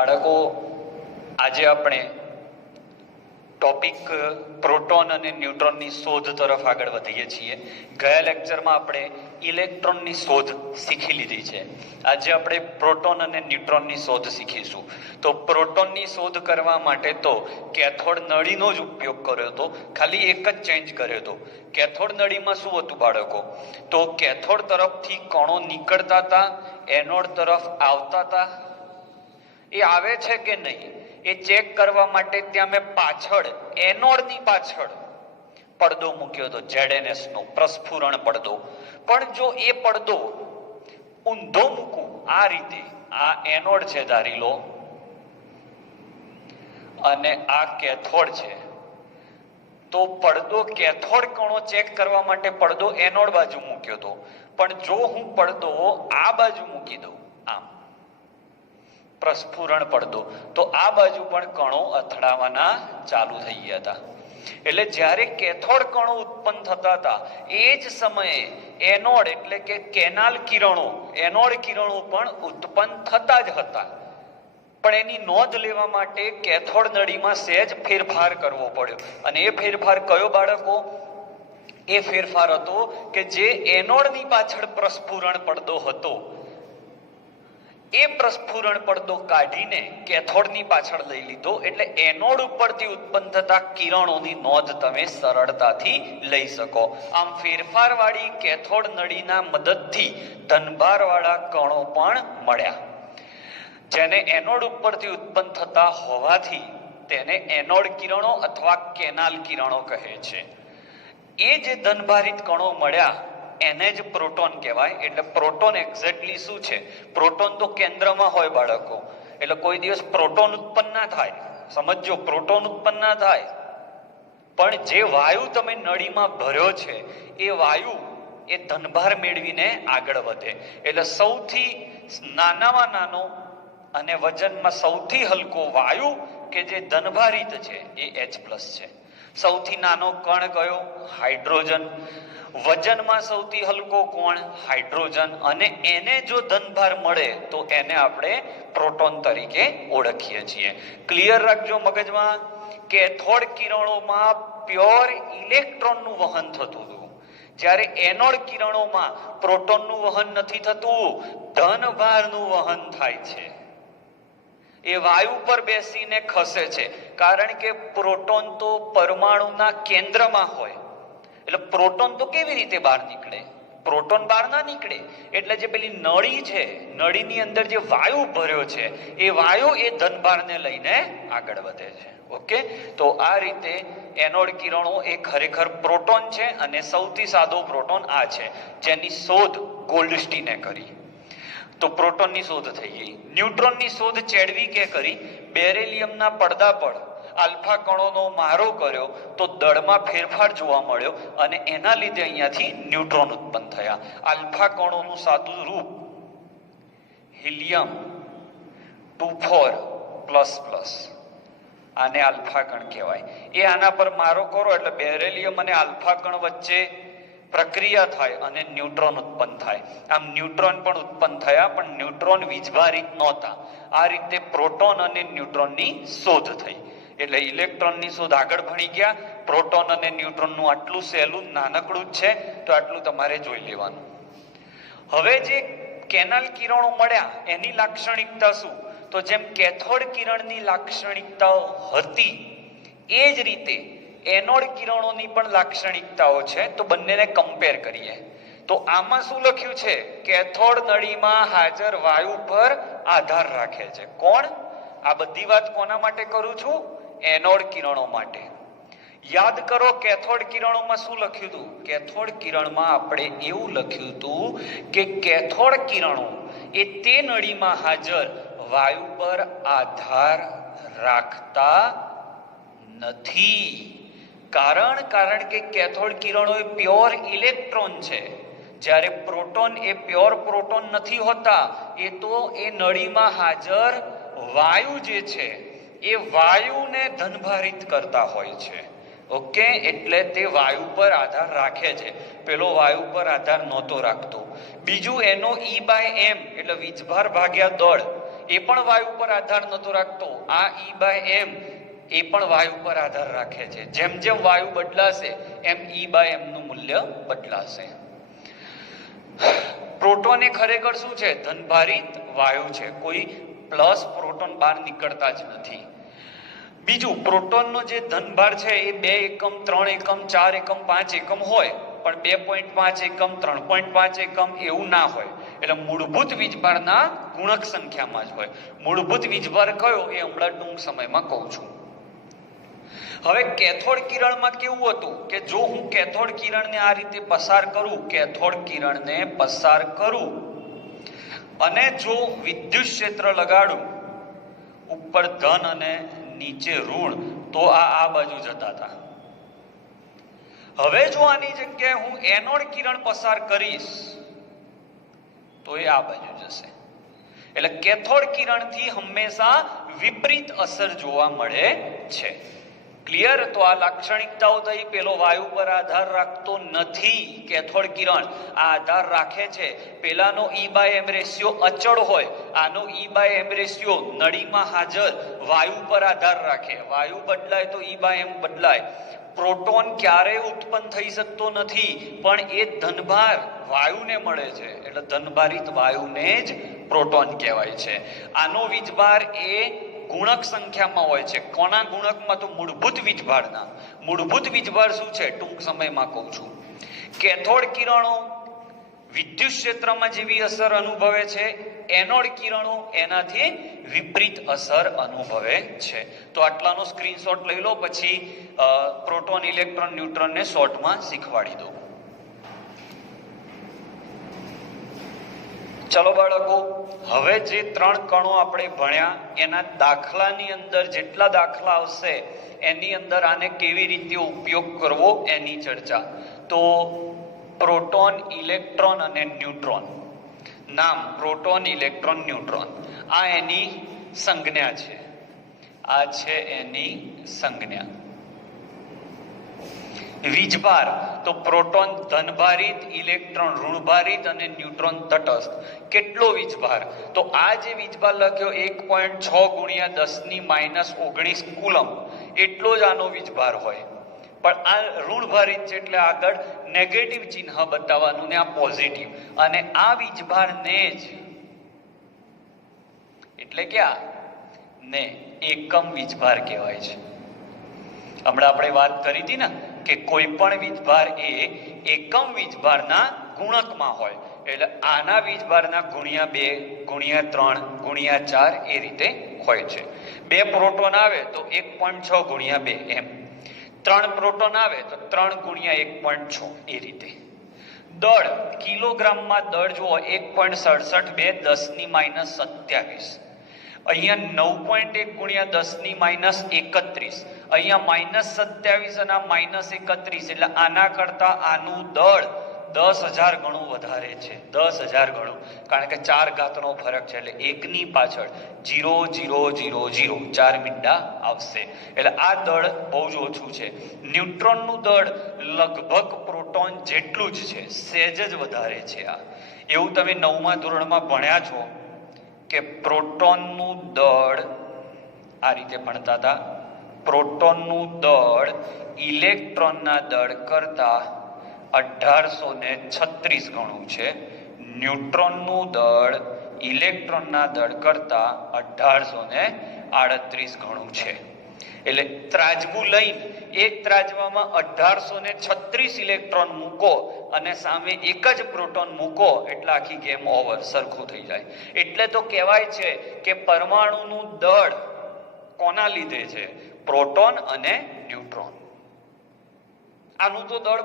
બાળકો, આજે આપણે ટોપિક પ્રોટોન અને ન્યુટ્રોનની શોધ તરફ આગળ વધીએ છીએ. ગયા લેક્ચરમાં આપણે ઇલેક્ટ્રોનની શોધ શીખી લીધી છે. આજે આપણે પ્રોટોન અને ન્યુટ્રોનની શોધ શીખીશું. તો પ્રોટોનની શોધ કરવા માટે તો કેથોડ નળીનો જ ઉપયોગ કર્યો હતો, ખાલી એક જ ચેન્જ કર્યો હતો. કેથોડ નળીમાં શું હતું બાળકો? તો કેથોડ તરફથી કણો નીકળતા હતા, એનોડ તરફ આવતા હતા. એ આવે છે કે નહીં એ ચેક કરવા માટે ત્યાં મેં પાછળ એનોડની પાછળ પડદો મૂક્યો હતો, ZNS નો પ્રસ્ફુરણ પડદો. પણ જો એ પડદો ઊંધો મૂકું આ રીતે, આ એનોડ છે ધારી લો અને આ કેથોડ છે, તો પડદો કેથોડ કણો ચેક કરવા માટે પડદો એનોડ બાજુ મૂક્યો હતો. પણ જો હું પડદો આ બાજુ મૂકી દઉં, આમ પ્રસ્ફુરણ પડદો, તો આ બાજુ પણ કણો અથડાવાના ચાલુ થઈ ગયા હતા. એટલે જ્યારે કેથોડ કણો ઉત્પન્ન થતા હતા એ જ સમયે એનોડ એટલે કે કેનાલ કિરણો, એનોડ કિરણો પણ ઉત્પન્ન થતા જ હતા. પણ એની નોંધ લેવા માટે કેથોડ નળીમાં સહેજ ફેરફાર કરવો પડ્યો. અને એ ફેરફાર કયો બાળકો? એ ફેરફાર હતો કે જે એનોડની પાછળ પ્રસ્ફુરણ પડદો હતો એ પ્રસ્ફુરણ પડદો કાઢીને કેથોડની પાછળ લઈ લીધો. એટલે એનોડ ઉપરથી ઉત્પન્ન થતા કિરણોની નોંધ તમે સરળતાથી લઈ શકો. આમ ફેરફાર વાળી કેથોડ નળીના મદદથી ધનભારવાળા કણો પણ મળ્યા, જેને એનોડ ઉપરથી ઉત્પન્ન થતા હોવાથી તેને એનોડ કિરણો અથવા કેનાલ કિરણો કહે છે. એ જે ધનભારિત કણો મળ્યા એને જ પ્રોટોન કહેવાય. એટલે પ્રોટોન એક્ઝેક્ટલી શું છે? પ્રોટોન તો કેન્દ્રમાં હોય બાળકો, એટલે કોઈ દિવસ પ્રોટોન ઉત્પન્ન ના થાય. સમજો, પ્રોટોન ઉત્પન્ન ના થાય, પણ જે વાયુ તમે નળીમાં ભર્યો છે એ વાયુ એ ધનભાર મેળવીને આગળ વધે. એટલે સૌથી નાનામાં નાનો અને વજનમાં સૌથી હલકો વાયુ કે જે ધનભારિત છે એ H+ છે. સૌથી નાનો કણ કયો? હાઇડ્રોજન. વજનમાં સૌથી હલકો કોણ? હાઇડ્રોજન. અને એને જો ધનભાર મળે તો એને આપણે પ્રોટોન તરીકે ઓળખીએ છીએ. ક્લિયર રાખજો મગજમાં. કેથોડ કિરણોમાં પ્યોર ઇલેક્ટ્રોનનું વહન થતું હતું, જ્યારે એનોડ કિરણોમાં પ્રોટોનનું વહન નથી થતું, ધનભારનું વહન થાય છે. એ વાયુ પર બેસીને ખસે છે, કારણ કે પ્રોટોન તો પરમાણુના કેન્દ્રમાં હોય. એટલે પ્રોટોન તો કેવી રીતે બહાર નીકળે? પ્રોટોન બહાર ના નીકળે. એટલે જે પેલી નળી છે, નળીની અંદર જે વાયુ ભર્યો છે એ વાયુ એ ધનભારને લઈને આગળ વધે છે. ઓકે, તો આ રીતે એનોડ કિરણો એ ખરેખર પ્રોટોન છે. અને સૌથી સાદો પ્રોટોન આ છે, જેની શોધ ગોલ્ડસ્ટીને કરી. તો પ્રોટોનની શોધ થઈ ગઈ. ન્યુટ્રોનની શોધ ચેડવિકે કરી. બેરેલિયમના પડદા પર આલ્ફા કણોનો મારો કર્યો તો દળમાં ફેરફાર જોવા મળ્યો અને એના લીધે અહીંયાથી ન્યુટ્રોન ઉત્પન્ન થયા. આલ્ફા કણોનું સાદું રૂપ હિલિયમ 24++, આને આલ્ફા કણ કહેવાય. એ આના પર મારો કરો એટલે બેરેલિયમ અને આલ્ફા કણ વચ્ચે પ્રક્રિયા થાય અને ન્યુટ્રોન ઉત્પન્ન થાય. આમ ન્યુટ્રોન પણ ઉત્પન્ન થયા, પણ ન્યુટ્રોન વીજભારિત નહોતા. આ રીતે પ્રોટોન અને ન્યુટ્રોનની શોધ થઈ. એટલે ઇલેક્ટ્રોનની શોધ આગળ ભણી ગયા. પ્રોટોન અને ન્યુટ્રોનનું આટલું સહેલું નાનકડું જ છે, તો આટલું તમારે જોઈ લેવાનું. હવે જે કેનાલ કિરણો મળ્યા એની લાક્ષણિકતા શું? તો જેમ કેથોડ કિરણની લાક્ષણિકતાઓ હતી એ જ રીતે એનોડ કિરણોની પણ લાક્ષણિકતાઓ છે. તો બંનેને કમ્પેર કરીએ. તો આમાં શું લખ્યું છે? કેથોડ નળીમાં હાજર વાયુ પર આધાર રાખે છે. કોણ? આ બધી વાત કોના માટે કરું છું? એનોડ કિરણો માટે. યાદ કરો, કેથોડ કિરણોમાં શું લખ્યું હતું? કેથોડ કિરણમાં આપણે એવું લખ્યું હતું કે કેથોડ કિરણો એ તે નળીમાં હાજર વાયુ પર આધાર રાખતા નથી. કારણ કે કેથોડ કિરણો એ પ્યોર ઇલેક્ટ્રોન છે, જ્યારે પ્રોટોન એ પ્યોર પ્રોટોન નથી હોતા. એ તો એ નળીમાં હાજર વાયુ જે છે એ વાયુને ધનભારિત કરતા હોય છે. ઓકે, એટલે તે વાયુ પર આધાર રાખે છે. પેલો વાયુ પર આધાર નહોતો રાખતો. બીજું, એનો E/m એટલે વીજભાર ભાગ્યા દળ એ પણ વાયુ પર આધાર નતો રાખતો. આ E/m એ પણ વાયુ પર આધાર રાખે છે. જેમ જેમ વાયુ બદલાશે એમ E/m નું મૂલ્ય બદલાશે. પ્રોટોન એ ખરેખર શું છે? ધનભારિત વાયુ છે. કોઈ પ્લસ પ્રોટોન બહાર નીકળતા જ નથી. બીજું, પ્રોટોનનો જે ધનભાર છે એ 2 એકમ, 3 એકમ, 4 એકમ, 5 એકમ હોય, પણ 2.5 એકમ, 3.5 એકમ એવું ના હોય. એટલે મૂળભૂત વીજભારના ગુણક સંખ્યામાં જ હોય. મૂળભૂત વીજભાર કયો એ હમણાં ટૂંક સમયમાં કહું છું. હવે કેથોડ કિરણમાં કેવું હતું કે જો હું કેથોડ કિરણને આ રીતે પસાર કરું, કેથોડ કિરણને પસાર કરું અને જો વિદ્યુત ક્ષેત્ર લગાડું, ઉપર ધન અને નીચે ઋણ, તો આ બાજુ જતા હતા. હવે જો આની જગ્યાએ હું એનોડ કિરણ પસાર કરીશ તો એ આ બાજુ જશે. એટલે કેથોડ કિરણથી હંમેશા વિપરીત અસર જોવા મળે છે. ક્લિયર? તો આ લાક્ષણિકતાઓ થઈ. પેલો વાયુ પર આધાર રાખતો નથી. કેથોડ કિરણ આ આધાર રાખે છે. પેલાનો E/m રેશિયો અચળ હોય, આનો E/m રેશિયો નળીમાં હાજર વાયુ પર આધાર રાખે. વાયુ બદલાય તો E/m બદલાય. પ્રોટોન ક્યારેય ઉત્પન્ન થઈ શકતો નથી, પણ એ ધનભાર વાયુને મળે છે. એટલે ધનભારિત વાયુને જ પ્રોટોન કહેવાય છે. આનો વીજભાર એ ગુણક સંખ્યામાં હોય છે. કોના ગુણકમાં? તો મૂળભૂત વીજભારના. મૂળભૂત વીજભાર શું છે? ટૂંક સમયમાં કહું છું. કેથોડ કિરણો વિદ્યુત ક્ષેત્રમાં જેવી અસર અનુભવે છે, એનોડ કિરણો એનાથી વિપરીત અસર અનુભવે છે. તો આટલાનો સ્ક્રીનશોટ લઈ લો, પછી પ્રોટોન, ઇલેક્ટ્રોન, ન્યુટ્રોનને શોર્ટમાં શીખવાડી દો. ચલો બાળકો, હવે જે 3 કણો આપણે ભણ્યા એના દાખલાની અંદર જેટલા દાખલા આવશે એની અંદર આને કેવી રીતે ઉપયોગ કરવો એની ચર્ચા. તો પ્રોટોન, ઇલેક્ટ્રોન અને ન્યુટ્રોન. નામ પ્રોટોન, ઇલેક્ટ્રોન, ન્યુટ્રોન. આ એની સંજ્ઞા છે. આ છે એની સંજ્ઞા. વીજભાર તો પ્રોટોન ધનભારિત, ઇલેક્ટ્રોન ઋણભારિત અને ન્યુટ્રોન તટસ્થ. કેટલો વીજભાર? તો આ જે વીજભાર લખ્યો 1.6 × 10⁻19 કુલમ, એટલો જ આનો વીજભાર હોય. પણ આ ઋણભારિત છે એટલે આગળ નેગેટિવ ચિહ્ન બતાવવાનું ને આ પોઝિટિવ. અને આ વીજભારને જ એટલે કે આ ને એકમ વીજભાર કહેવાય છે. હમણાં આપણે વાત કરી હતી ને કે કોઈ પણ વીજભાર એ એકમ વીજભારના ગુણકમાં હોય. એટલે આના વીજભારના ×2 × 3 × 4 એ રીતે હોય છે. 2 પ્રોટોન આવે તો 1.6 × 2 એમ. 3 પ્રોટોન આવે તો 3 × 1.6 એ રીતે. દળ કિલોગ્રામમાં દળ જુઓ 1.67 10⁻27. અહીંયા 9.1 × 10⁻31. અહીંયા -27 અને -31. એટલે આના કરતા આનું દળ 10,000 ગણું વધારે છે. 10,000 ગણું. કારણ કે 4 ઘાતનો ફરક છે. એટલે 1 ની પાછળ 0 0 0 0 4 મીંડા આવશે. એટલે આ દળ બહુ જ ઓછું છે. ન્યુટ્રોનનું દળ લગભગ પ્રોટોન જેટલું જ છે, સહેજ જ વધારે છે. આ એવું તમે 9મા ધોરણમાં ભણ્યા છો કે પ્રોટોનનું દળ આ રીતે ભણતા હતા. પ્રોટોનનું દળ ઇલેક્ટ્રોનના દળ કરતા 1836 ગણું છે. ન્યુટ્રોનનું દળ ઇલેક્ટ્રોનના દળ કરતા 1838 ગણું છે. એટલે ત્રાજવું લઈને એક ત્રાજવામાં 1836 ઇલેક્ટ્રોન મૂકો અને સામે એક જ પ્રોટોન મૂકો એટલે આખી ગેમ ઓવર, સરખું થઈ જાય. એટલે તો કહેવાય છે કે પરમાણુનું દળ કોના લીધે છે? પ્રોટોન અને ન્યુટ્રોન. આનું તો દળ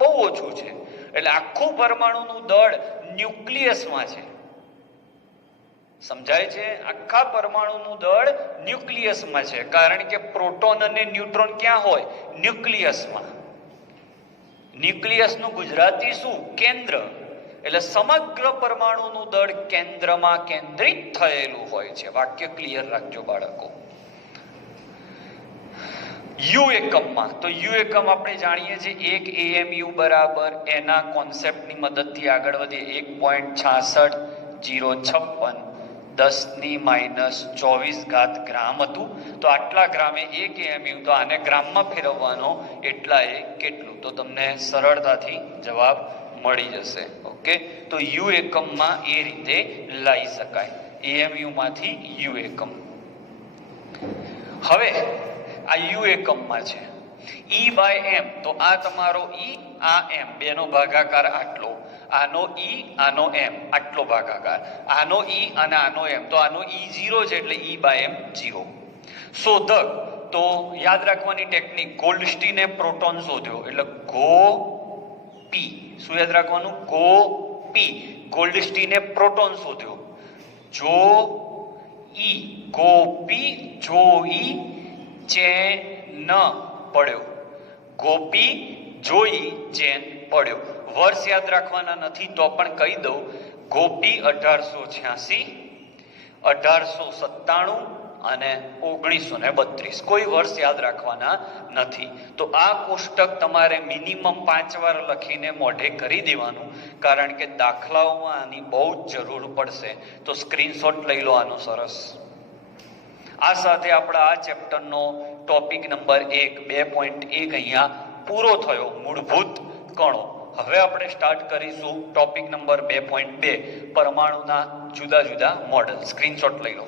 બહુ ઓછું છે. એટલે આખું પરમાણુનું દળ ન્યુક્લિયસમાં છે. સમજાય છે? આખા પરમાણુનું દળ ન્યુક્લિયસમાં છે. કારણ કે પ્રોટોન અને ન્યુટ્રોન ક્યાં હોય? ન્યુક્લિયસમાં. ન્યુક્લિયસનું ગુજરાતી શું? કેન્દ્ર. એટલે સમગ્ર પરમાણુનું દળ કેન્દ્રમાં કેન્દ્રિત થયેલું હોય છે. વાક્ય ક્લિયર રાખજો બાળકો. યુ એકમમાં તો યુ એકમ આપણે જાણીએ છીએ 1 AMU બરાબર એના કોન્સેપ્ટની મદદથી આગળ વધીએ 1.66056 10⁻²4 ગ્રામ હતું. તો આટલા ગ્રામે 1 એમયુ, તો આને ગ્રામમાં ફેરવવાનો એટલા એ કેટલું, તો તમને સરળતાથી જવાબ મળી જશે. ઓકે, તો યુ એકમમાં એ રીતે લઈ શકાય, એએમયુ માંથી યુ એકમ. હવે આ યુ એકમમાં છે E/m, તો આ તમારો E, આ m, બેનો ભાગાકાર આટલો, આનો E આનો m, આટલો ભાગાકાર, આનો E અને આનો m, તો આનો E 0 છે એટલે E/m 0. શોધક, તો યાદ રાખવાની ટેકનિક, ગોલ્ડસ્ટીને પ્રોટોન શોધ્યો એટલે ગો પી. શું યાદ રાખવાનું? ગો પી. ગોલ્ડસ્ટીને પ્રોટોન શોધ્યો, જો ઈ, ગોપી જોઈ ચેન પડ્યો, ગોપી જોઈ ચેન પડ્યો. વર્ષ યાદ રાખવાના નથી તો પણ કહી દઉં, ગોપી 1886, 1897 અને 1932. કોઈ વર્ષ યાદ રાખવાના નથી. તો આ કોષ્ટક તમારે મિનિમમ 5 વાર લખીને મોઢે કરી દેવાનું, કારણ કે દાખલાઓમાં આની બહુ જ જરૂર પડશે. તો સ્ક્રીનશોટ લઈ લો આનો સરસ. આ સાથે આપણા આ ચેપ્ટરનો ટોપિક નંબર 1 2.1 અહીંયા પૂરો થયો, મૂળભૂત કણો. હવે આપણે સ્ટાર્ટ કરીશું ટોપિક નંબર 2.2, પરમાણુના જુદા જુદા મોડેલ. સ્ક્રીનશોટ લઈ લો.